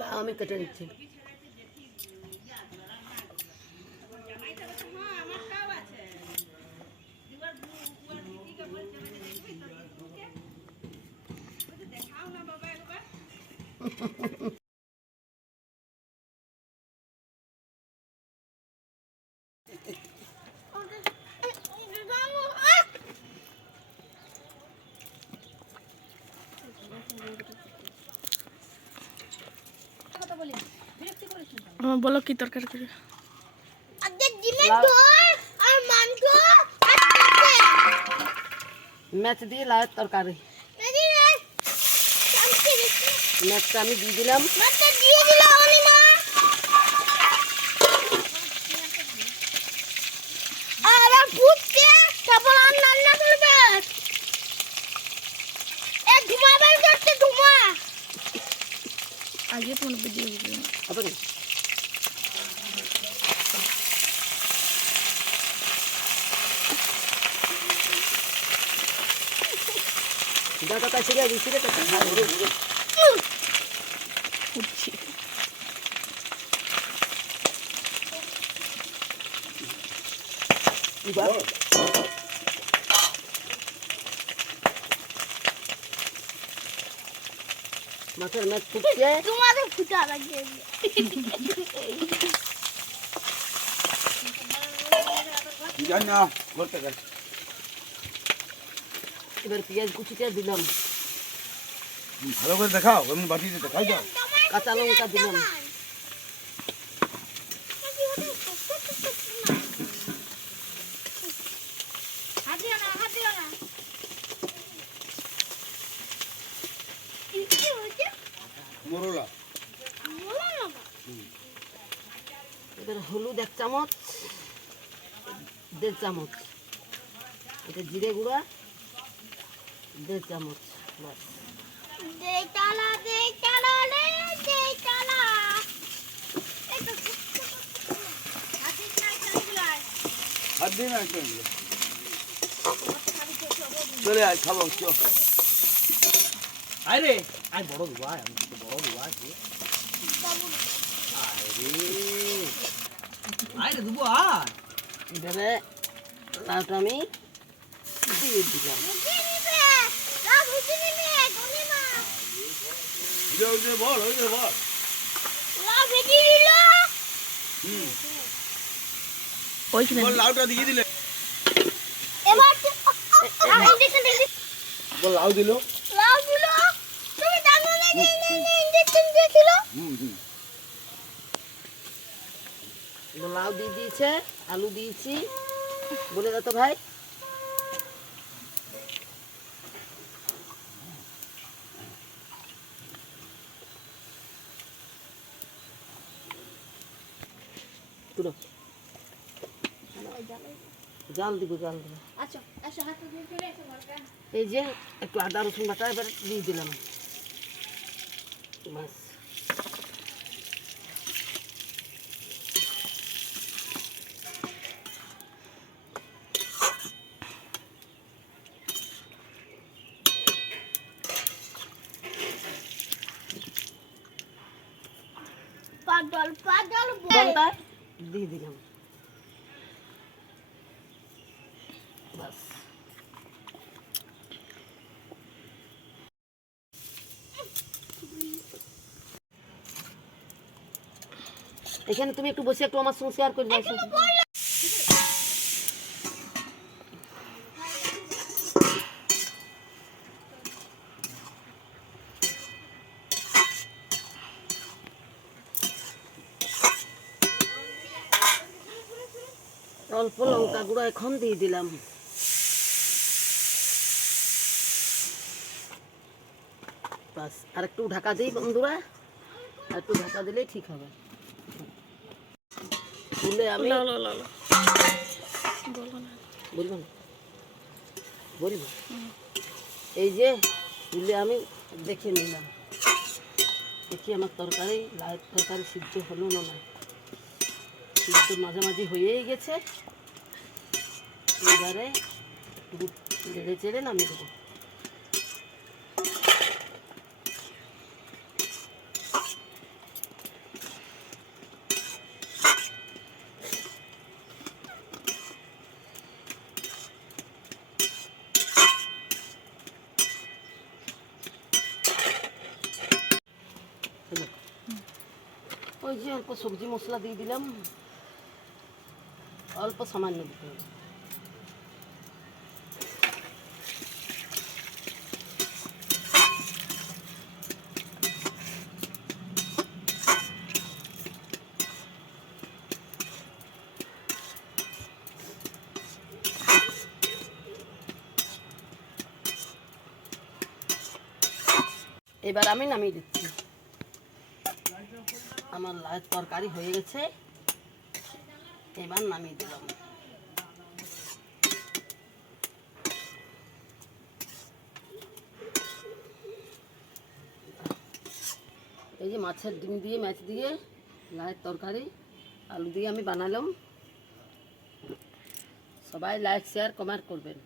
লাউ আমি কেটে নিচ্ছি। বলো কি তরকারি করে? ম্যাচ দিয়ে লাউয়ের তরকারি। ম্যাচটা আমি দিয়ে দিলাম। আগে ফোন ভিডিও হবে না দাদা কাছে গিয়ে দিছি রে কাছে উঠছি। মাছের ম্যাচ ফুটছে। তোমাদের ফুটা লাগে। জানা করতে গেল। এবার পেঁয়াজ কুচিটা দিলাম। ভালো করে দেখাও, এমনি বাটিতে দেখাই দাও। কাঁচা লঙ্কা দিলাম। মোরলা এবার হলুদ 1 চামচ, 1.5 চামচ, এটা জিরে গুঁড়া 1.5 চামচ, বাস। হাত দিন না চলে আয় খাবো চল। আয় রে আয় বড় দুয়া, আমি তো বড় দুয়া আছে। আয় রে দুবো আয়। এবারে লাউটা আমি দিয়ে দিলাম। বল ওই বল। ওইখানে লাউটা দিয়ে দিলে এবার বল লাউ দিল। তুমি জানো না ইনজেকশন দিয়েছিল। লাউ দিয়ে দিয়েছে, আলু দিয়েছি, বলে দাও তো ভাই। জাল দিব, জাল দিব। এই যে একটু আদা রসুন বাটা এবার দিয়ে দিলাম। বাস। পাগল জলটা দিয়ে দিলাম। বাস। এখানে তুমি একটু বসে একটু আমার সঙ্গে শেয়ার করে দাও। অল্প লঙ্কা গুঁড়ো এখন দিয়ে দিলাম। বাস, আর একটু ঢাকা দিই বন্ধুরা, আর একটু ঢাকা দিলেই ঠিক হবে। তুলে আমি বলবো না বলবো এই যে তুলে আমি দেখে নিলাম, দেখি আমার তরকারি লাউয়ের তরকারি সিদ্ধ হলো না না, সিদ্ধ মাঝামাঝি হয়েই গেছে। এবারে একটু নেড়ে চেড়ে নামিয়ে দেবো। হলো। ওই যে অল্প সবজি মশলা দিয়ে দিলাম, অল্প সামান্য দিতে হবে। এবার আমি নামিয়ে দিচ্ছি। আমার লাউ তরকারি হয়ে গেছে, এবার নামিয়ে দিলাম। এই যে মাছের ডিম দিয়ে মাছ দিয়ে লাউয়ের তরকারি আলু দিয়ে আমি বানালাম। সবাই লাইক শেয়ার কমেন্ট করবেন।